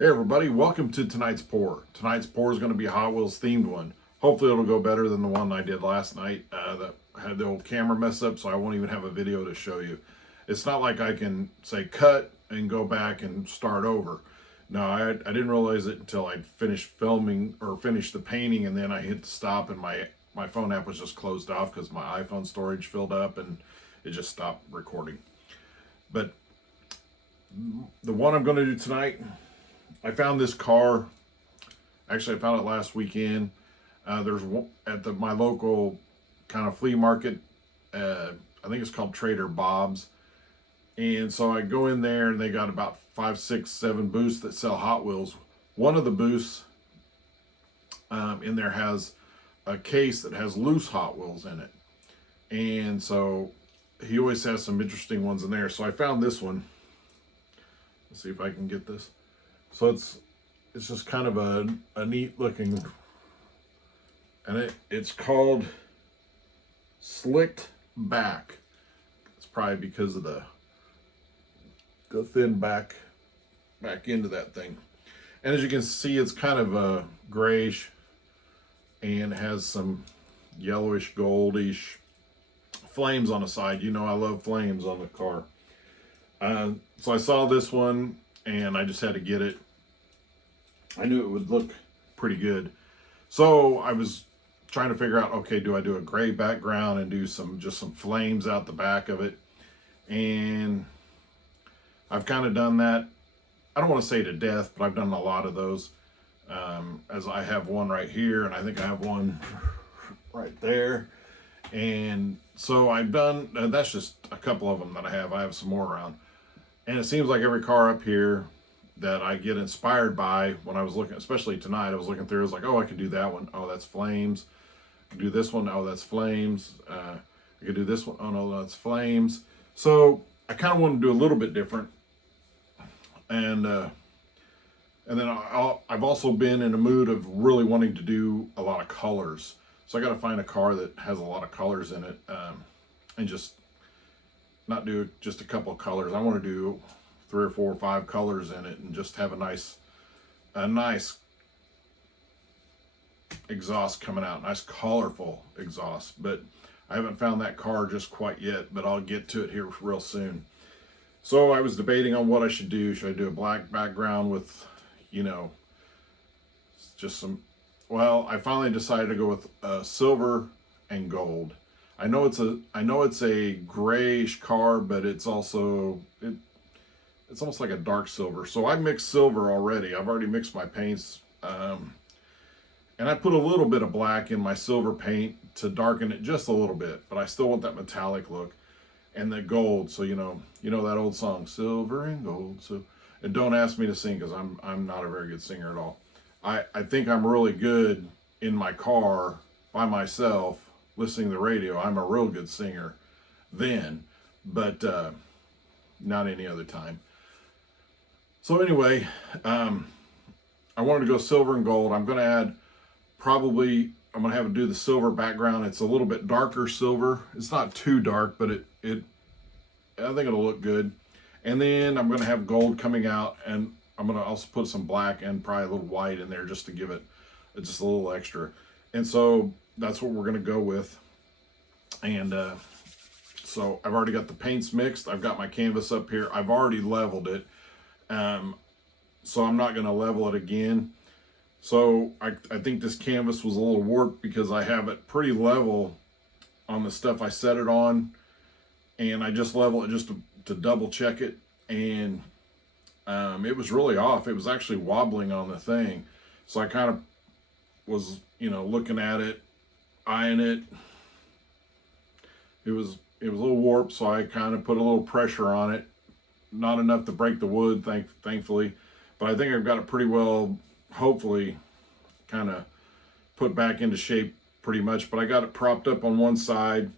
Hey everybody, welcome to tonight's pour. Tonight's pour is going to be a Hot Wheels themed one. Hopefully it'll go better than the one I did last night that had the old camera mess up, so I won't even have a video to show you. It's not like I can say cut and go back and start over. No, I didn't realize it until I finished filming or finished the painting, and then I hit stop and my phone app was just closed off because my iPhone storage filled up and it just stopped recording. But the one I'm going to do tonight, I found this car. Actually, I found it last weekend. There's one at my local kind of flea market. I think it's called Trader Bob's. And so I go in there and they got about 5, 6, 7 booths that sell Hot Wheels. One of the booths in there has a case that has loose Hot Wheels in it. And so he always has some interesting ones in there. So I found this one. Let's see if I can get this. So it's just kind of a neat looking, and it's called Slicked Back. It's probably because of the thin back into that thing. And as you can see, it's kind of a grayish and has some yellowish goldish flames on the side. You know I love flames on the car. So I saw this one and I just had to get it. I knew it would look pretty good. So I was trying to figure out, okay, do I do a gray background and do just some flames out the back of it? And I've kind of done that. I don't want to say to death, but I've done a lot of those. As I have one right here, and I think I have one right there. And so I've done, that's just a couple of them that I have. I have some more around. And it seems like every car up here that I get inspired by, when I was looking, especially tonight, I was looking through, I was like, oh, I could do that one. Oh, that's flames. I could do this one. Oh, that's flames. I could do this one. Oh, no, that's flames. So I kind of want to do a little bit different. And then I've also been in a mood of really wanting to do a lot of colors. So I got to find a car that has a lot of colors in it, and just not do just a couple of colors. I want to do 3 or 4 or 5 colors in it and just have a nice exhaust coming out, nice colorful exhaust. But I haven't found that car just quite yet, but I'll get to it here real soon. So I was debating on what I should do. Should I do a black background with, just some, well, I finally decided to go with silver and gold. I know it's a grayish car, but it's also, it's almost like a dark silver. So I mixed silver already. I've already mixed my paints. And I put a little bit of black in my silver paint to darken it just a little bit, but I still want that metallic look. And the gold, so you know that old song, silver and gold. So, and don't ask me to sing because I'm not a very good singer at all. I think I'm really good in my car by myself listening to the radio. I'm a real good singer then, but not any other time. So anyway, I wanted to go silver and gold. I'm going to add I'm going to have to do the silver background. It's a little bit darker silver. It's not too dark, but I think it'll look good. And then I'm going to have gold coming out, and I'm going to also put some black and probably a little white in there just to give it just a little extra. And so that's what we're going to go with. And so I've already got the paints mixed. I've got my canvas up here. I've already leveled it. So I'm not going to level it again. So I think this canvas was a little warped because I have it pretty level on the stuff I set it on, and I just level it just to double check it, and it was really off. It was actually wobbling on the thing. So I kind of was, looking at it, eyeing it. It was a little warped, so I kind of put a little pressure on it. Not enough to break the wood, thankfully, but I think I've got it pretty well, hopefully, kind of put back into shape pretty much. But I got it propped up on one side,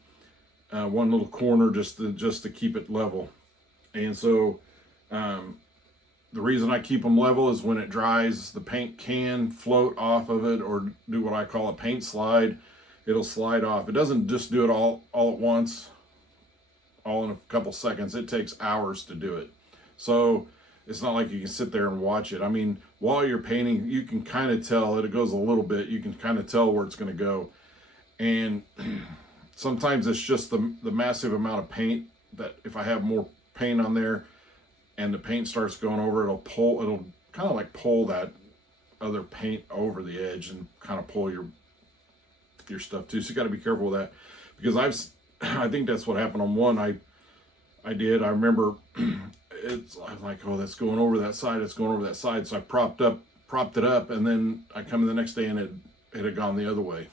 one little corner, just to keep it level. And so the reason I keep them level is when it dries, the paint can float off of it or do what I call a paint slide. It'll slide off. It doesn't just do it all at once, all in a couple seconds. It takes hours to do it. So it's not like you can sit there and watch it. I mean, while you're painting, you can kind of tell it goes a little bit. You can kind of tell where it's going to go. And sometimes it's just the massive amount of paint that if I have more paint on there and the paint starts going over, it'll kind of like pull that other paint over the edge and kind of pull your stuff too. So you got to be careful with that, because I think that's what happened on one I remember. I'm like, oh, that's going over that side. It's going over that side. So I propped it up, and then I come in the next day and it had gone the other way.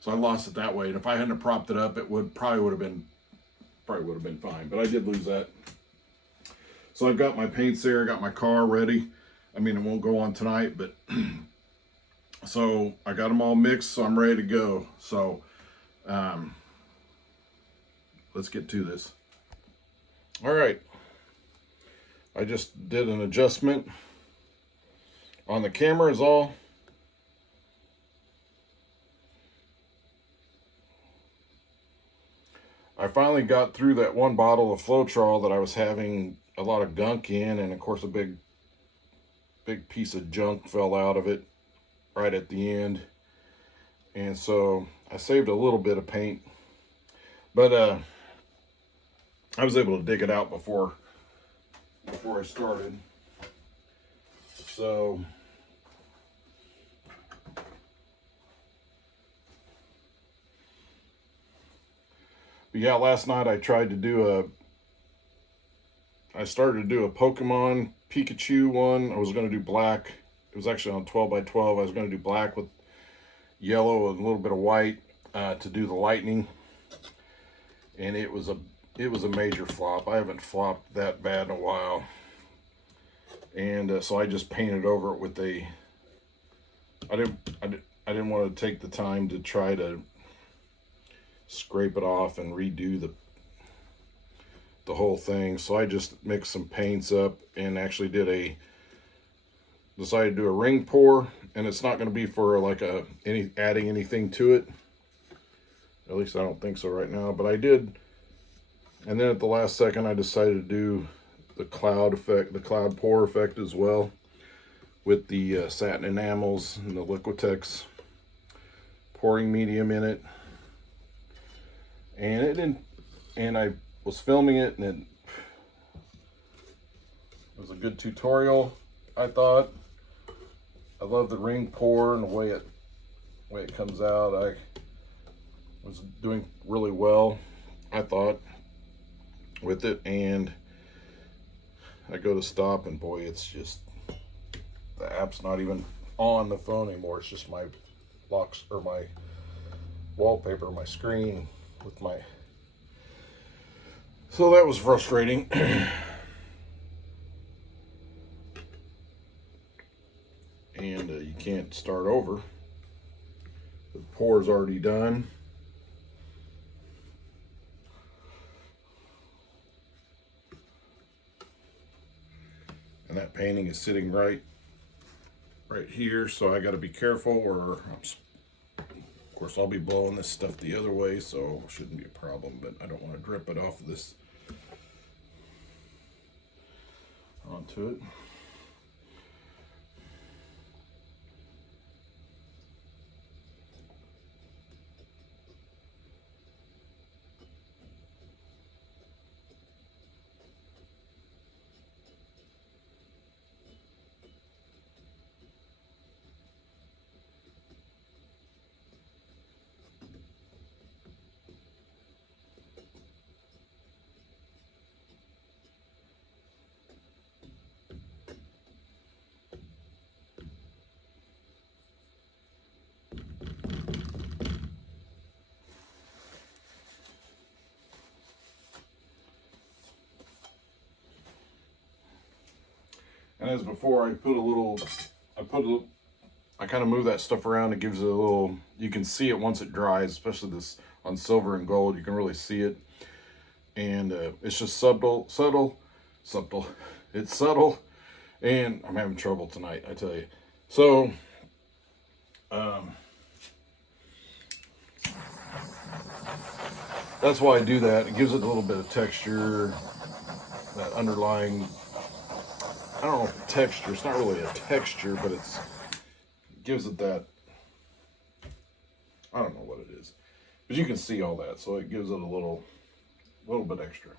So I lost it that way. And if I hadn't propped it up, it probably would have been fine. But I did lose that. So I've got my paints there. I got my car ready. I mean, it won't go on tonight, but so I got them all mixed, so I'm ready to go. So let's get to this. All right. I just did an adjustment on the camera is all. I finally got through that one bottle of Floetrol that I was having a lot of gunk in, and of course a big piece of junk fell out of it right at the end. And so I saved a little bit of paint, but I was able to dig it out before I started. So but yeah, last night I started to do a Pokemon Pikachu one. I was going to do black. It was actually on 12 by 12. I was going to do black with yellow and a little bit of white to do the lightning. And it was a major flop. I haven't flopped that bad in a while. And so I just painted over it with I didn't want to take the time to try to scrape it off and redo the whole thing. So I just mixed some paints up and actually decided to do a ring pour, and it's not going to be for like adding anything to it. At least I don't think so right now, but I did. And then at the last second I decided to do the cloud effect, the cloud pour effect as well, with the satin enamels and the Liquitex pouring medium in it. And I was filming it, and it was a good tutorial, I thought. I love the ring pour and the way it comes out. I was doing really well, I thought, with it. And I go to stop, and boy, it's just, the app's not even on the phone anymore. It's just my locks or my wallpaper, my screen with my, so that was frustrating. And you can't start over. The pour is already done. And that painting is sitting right here, so I got to be careful, or of course I'll be blowing this stuff the other way, so it shouldn't be a problem, but I don't want to drip it off of this onto it. And as before, I kind of move that stuff around. It gives it a little, you can see it once it dries, especially this on silver and gold, you can really see it. And it's just subtle. It's subtle, and I'm having trouble tonight, I tell you. So, that's why I do that. It gives it a little bit of texture, that underlying I don't know if the texture, it's not really a texture, but it gives it that, I don't know what it is. But you can see all that, so it gives it a little bit extra.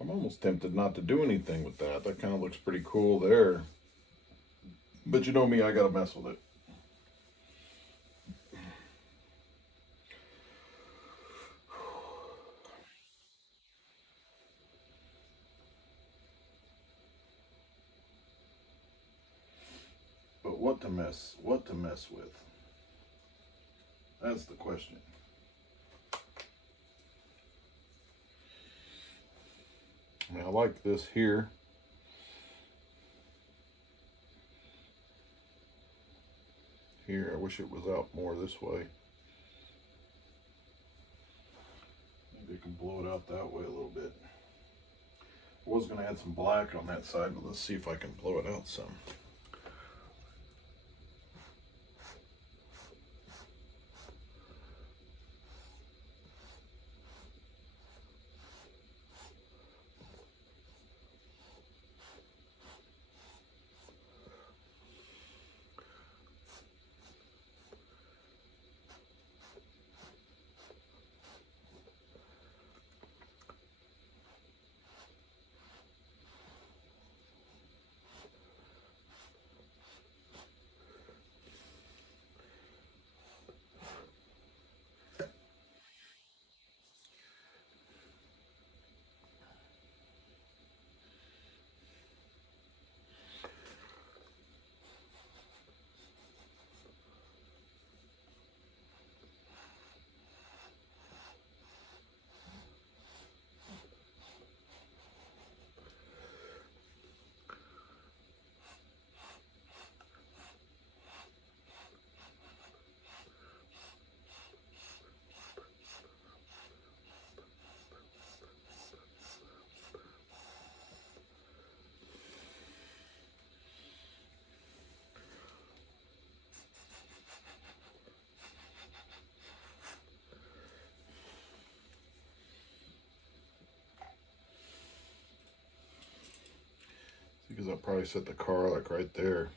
I'm almost tempted not to do anything with that. That kind of looks pretty cool there. But you know me, I gotta mess with it. But what to mess with? That's the question. I mean, I like this here. Here, I wish it was out more this way. Maybe I can blow it out that way a little bit. I was going to add some black on that side, but let's see if I can blow it out some. Because I'll probably set the car like right there.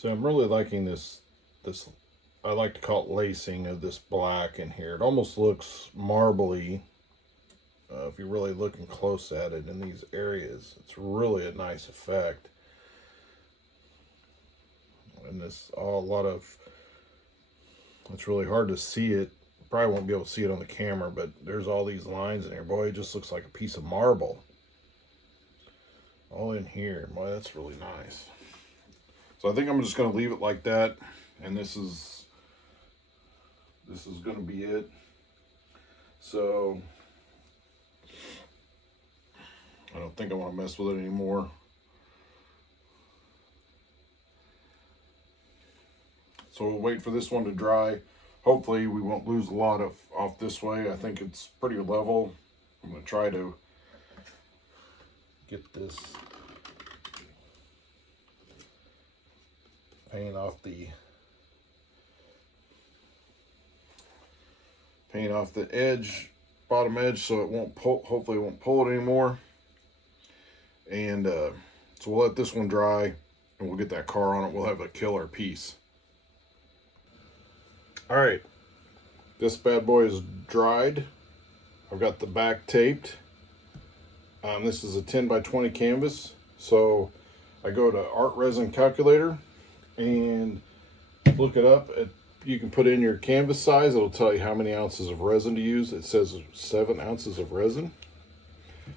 So I'm really liking this, I like to call it lacing of this black in here. It almost looks marbly. If you're really looking close at it in these areas, it's really a nice effect. And this a lot of, it's really hard to see it. Probably won't be able to see it on the camera, but there's all these lines in here. Boy, it just looks like a piece of marble. All in here. Boy, that's really nice. So I think I'm just going to leave it like that. And this is going to be it. So I don't think I want to mess with it anymore. So we'll wait for this one to dry. Hopefully we won't lose a lot off this way. I think it's pretty level. I'm going to try to get this paint off the edge, bottom edge, so it won't pull, hopefully it won't pull it anymore. And so we'll let this one dry and we'll get that car on it. We'll have a killer piece. All right, this bad boy is dried. I've got the back taped. This is a 10 by 20 canvas. So I go to Art Resin Calculator and look it up. You can put in your canvas size. It'll tell you how many ounces of resin to use. It says 7 ounces of resin.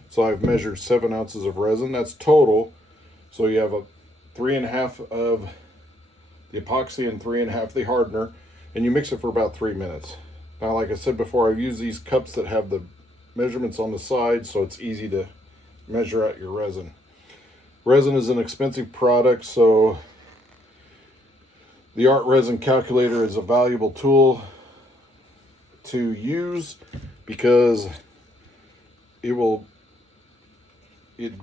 So I've measured 7 ounces of resin. That's total. So you have a 3.5 of the epoxy and 3.5 the hardener. And you mix it for about 3 minutes. Now, like I said before, I've used these cups that have the measurements on the side, so it's easy to measure out your resin. Resin is an expensive product, so the Art Resin Calculator is a valuable tool to use because it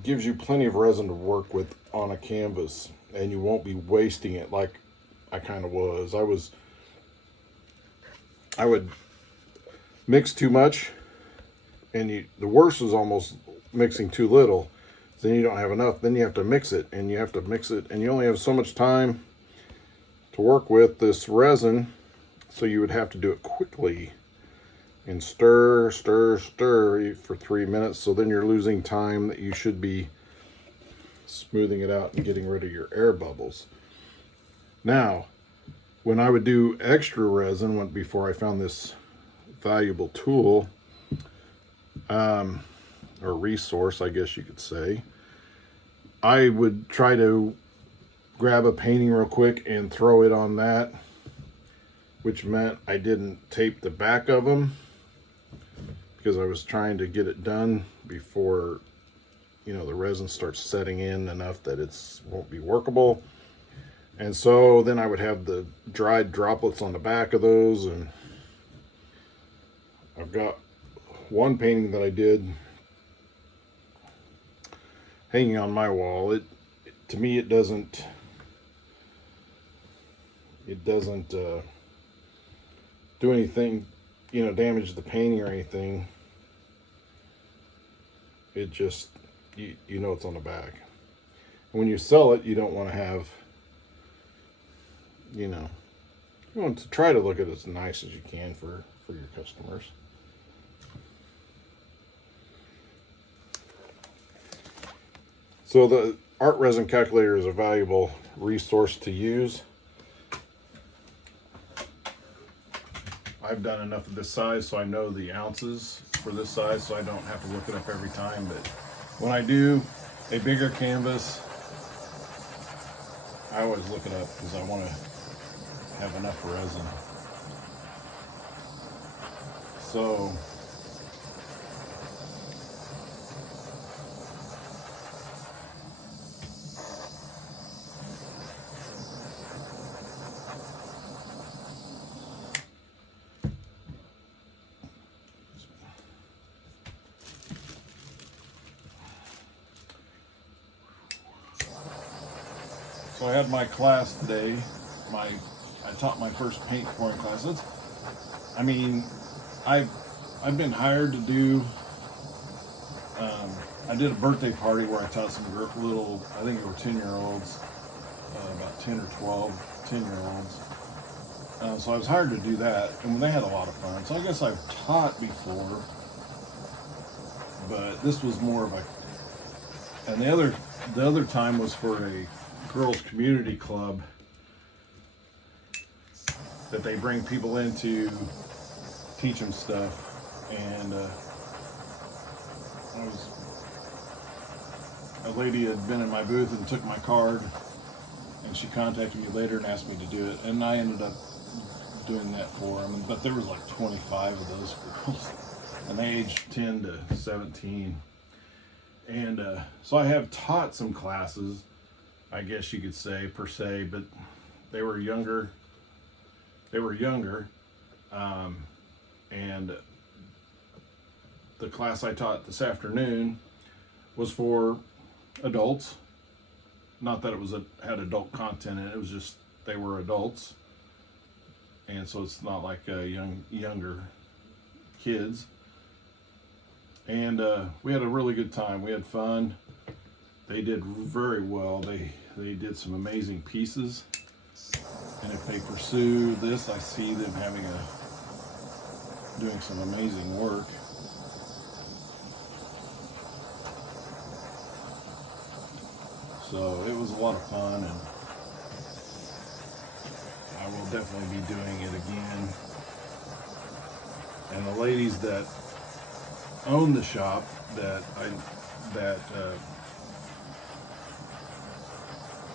gives you plenty of resin to work with on a canvas, and you won't be wasting it like I kind of was. I would mix too much, and the worst is almost mixing too little. Then you don't have enough. Then you have to mix it, and you have to mix it, and you only have so much time to work with this resin, so you would have to do it quickly and stir for 3 minutes. So then you're losing time that you should be smoothing it out and getting rid of your air bubbles. Now, when I would do extra resin, before I found this valuable tool, or resource, I guess you could say, I would try to grab a painting real quick and throw it on that, which meant I didn't tape the back of them because I was trying to get it done before, the resin starts setting in enough that it won't be workable. And so then I would have the dried droplets on the back of those. And I've got one painting that I did hanging on my wall. To me, it doesn't do anything, damage the painting or anything. It just, it's on the back. When you sell it, you don't want to have, you want to try to look at it as nice as you can for your customers. So the Art Resin Calculator is a valuable resource to use. I've done enough of this size so I know the ounces for this size, so I don't have to look it up every time. But when I do a bigger canvas, I always look it up because I want to have enough resin. So I had my class today. I taught my first paint pouring class. I've been hired to do. I did a birthday party where I taught some little, I think they were 10-year-olds, about 10 or 12 10-year-olds. So I was hired to do that, and they had a lot of fun. So I guess I've taught before, but this was more of a, and the other time was for a girls' community club that they bring people in to teach them stuff. And a lady had been in my booth and took my card, and she contacted me later and asked me to do it, and I ended up doing that for them. But there was like 25 of those girls, and they aged 10 to 17. And so I have taught some classes, I guess you could say, per se, but they were younger. And the class I taught this afternoon was for adults. Not that it was had adult content in it. It was just they were adults, and so it's not like younger kids. And we had a really good time. We had fun. They did very well. They did some amazing pieces. And if they pursue this, I see them doing some amazing work. So it was a lot of fun, and I will definitely be doing it again. And the ladies that own the shop that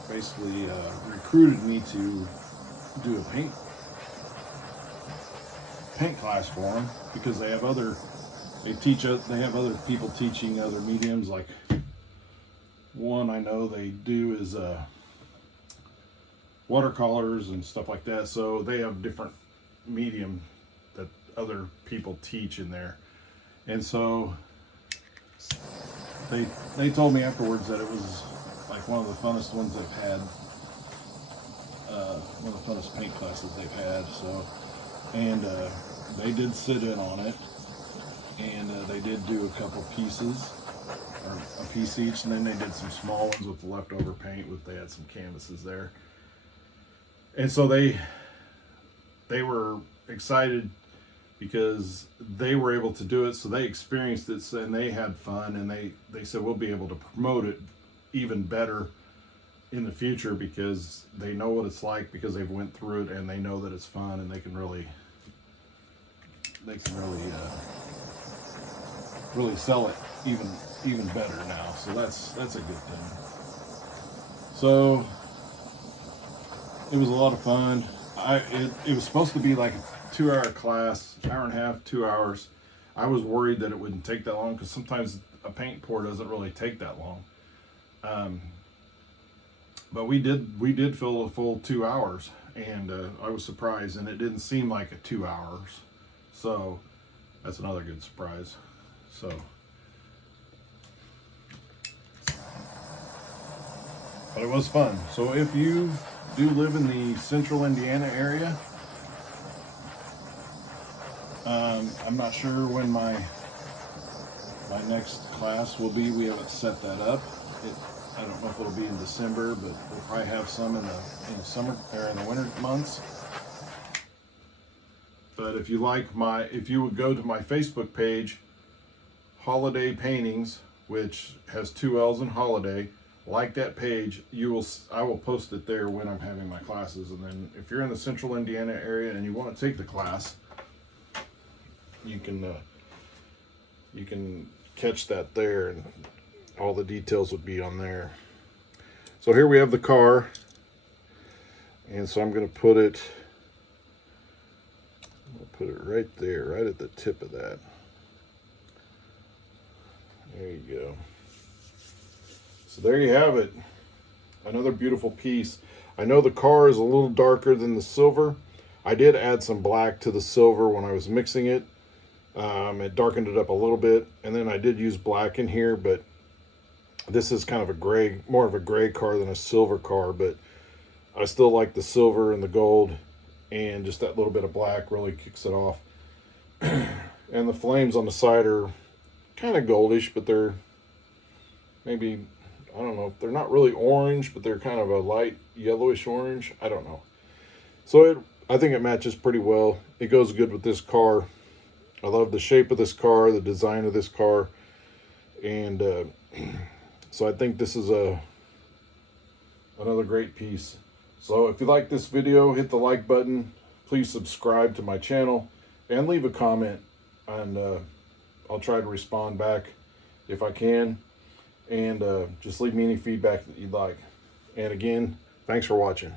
basically recruited me to do a paint class for them, because they have other people teaching other mediums. Like one I know they do is watercolors and stuff like that, so they have different medium that other people teach in there. And so they told me afterwards that it was like one of the funnest ones they've had, one of the funnest paint classes they've had. So, and they did sit in on it, and they did do a couple pieces, or a piece each, and then they did some small ones with the leftover paint. They had some canvases there, and so they were excited because they were able to do it. So they experienced it, and they had fun, and they said we'll be able to promote it even better in the future, because they know what it's like, because they've went through it, and they know that it's fun, and they can really sell it even better now. So that's a good thing. So it was a lot of fun. It was supposed to be like a 2-hour class, hour and a half, 2 hours. I was worried that it wouldn't take that long, because sometimes a paint pour doesn't really take that long. But we did fill a full 2 hours, and I was surprised, and it didn't seem like a 2 hours. So that's another good surprise. So but it was fun. So if you do live in the central Indiana area, I'm not sure when my next class will be. We haven't set that up. I don't know if it'll be in December, but we'll probably have some in the summer or in the winter months. But if you would go to my Facebook page, Holiday Paintings, which has 2 L's in holiday, like that page, I will post it there when I'm having my classes. And then if you're in the central Indiana area and you want to take the class, you can catch that there, and all the details would be on there. So here we have the car, and so I'm going to put it right there, right at the tip of that. There you go. So there you have it. Another beautiful piece. I know the car is a little darker than the silver. I did add some black to the silver when I was mixing it. It darkened it up a little bit, and then I did use black in here, but this is kind of a gray, more of a gray car than a silver car, but I still like the silver and the gold, and just that little bit of black really kicks it off. And the flames on the side are kind of goldish, but they're maybe I don't know, they're not really orange, but they're kind of a light yellowish orange. I don't know. So I think it matches pretty well. It goes good with this car. I love the shape of this car, the design of this car. And so I think this is another great piece. So if you like this video, hit the like button. Please subscribe to my channel and leave a comment, and I'll try to respond back if I can. And just leave me any feedback that you'd like. And again, thanks for watching.